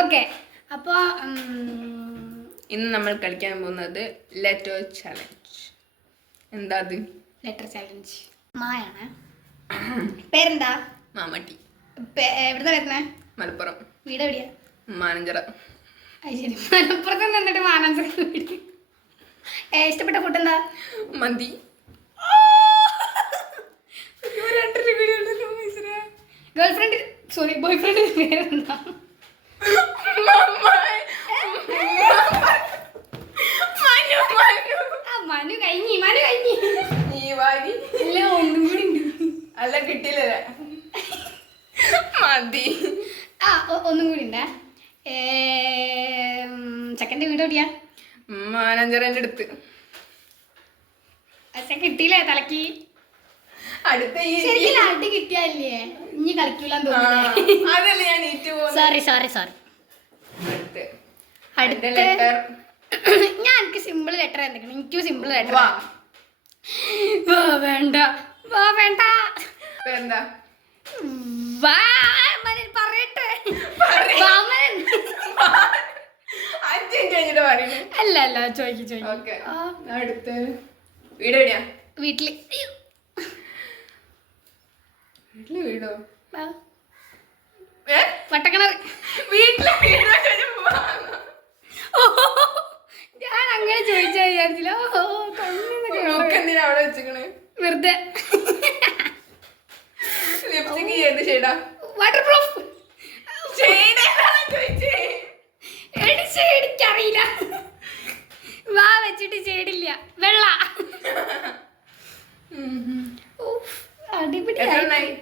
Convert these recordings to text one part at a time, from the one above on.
Okay. അപ്പോൾ ഇന്ന് നമ്മൾ കളിക്കാൻ പോകുന്നത് ലെറ്റർ ചാലഞ്ച്. എന്താ അത്? Letter challenge. മായാണ്. പേരെന്താ? മാമട്ടി. എവിടുന്നാ വരുന്നേ? മലപ്പുറം. വീട് എവിടെയാ? മാനഞ്ചിറ. ശരി, മലപ്പുറത്ത് നിന്നിട്ട് മാനഞ്ചിറ വീട്. ഇഷ്ടപ്പെട്ട ഫുഡ് എന്താ? മന്തി. ഗേൾഫ്രണ്ട് സോറി ബോയ് ഫ്രണ്ട് പേരെന്താ? മനു കഴിഞ്ഞി അല്ല ഒന്നും കൂടി ഉണ്ട്. അല്ല കിട്ടിയില്ല. മതി. ഒന്നും കൂടി ഉണ്ടേ. ചെക്കൻ്റെ വീട് എവിടെയാ? മാനഞ്ചിറന്റെ അടുത്ത്. പക്ഷെ കിട്ടിയില്ലേ തലക്ക്? അടുത്ത ശരിക്കും അടി കിട്ടിയല്ലേ ഇനി കളിക്കൂലെന്ന് തോന്നുന്നു. അതല്ലേ ഞാൻ നീറ്റ് സോറി അടുത്ത ഞാൻ എനിക്ക് സിമ്പിൾ ലെറ്റർ എന്തെങ്കിലും. എനിക്ക് സിമ്പിൾ ലെറ്റർ വേണ്ട എന്താ പറയട്ടെ. അല്ല ചോദിക്കും. അടുത്ത് വീട് എവിടെയാ? വീട്ടില് വീടോ? വട്ടക്കിണർ. വീട്ടിലെ വീടോ? ഞാൻ അങ്ങനെ ചോദിച്ചാ വിചാരിച്ചില്ല. എന്തിനാ അവിടെ വെച്ചിക്കണേ? വെറുതെ. ലിപ്സ്റ്റിക് ഏത് ഷെയ്ഡാ? Water proof. എനിക്കറിയില്ല. വാ വെച്ചിട്ട് ഷെയ്ഡില്ല. വെള്ള. അടിപൊളിയായി.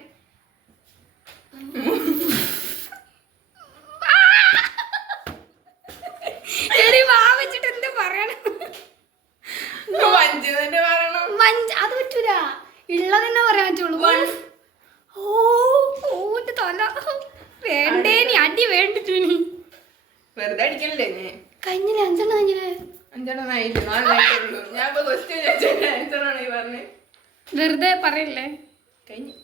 വാ വെച്ചിട്ട് എന്താ പറയണം? അത് പറ്റൂല. ഉള്ളതെന്നെ പറയാൻ പറ്റുള്ളൂ. തല വേണ്ടേ നീ അടി വേണ്ടിട്ടു. നീ വെറുതെ അടിക്കല്ലേ? കഴിഞ്ഞില്ലേ? അഞ്ചെണ്ണം ആയില്ലേ? 4 ആയിട്ടുള്ളൂ. ഞാൻ ക്വസ്റ്റ്യൻ ആൻസറാണ് ഈ പറഞ്ഞത്. വെറുതെ പറയല്ലേ. കഴിഞ്ഞു.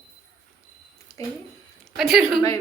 പറ്റുള്ളൂ. ബൈ.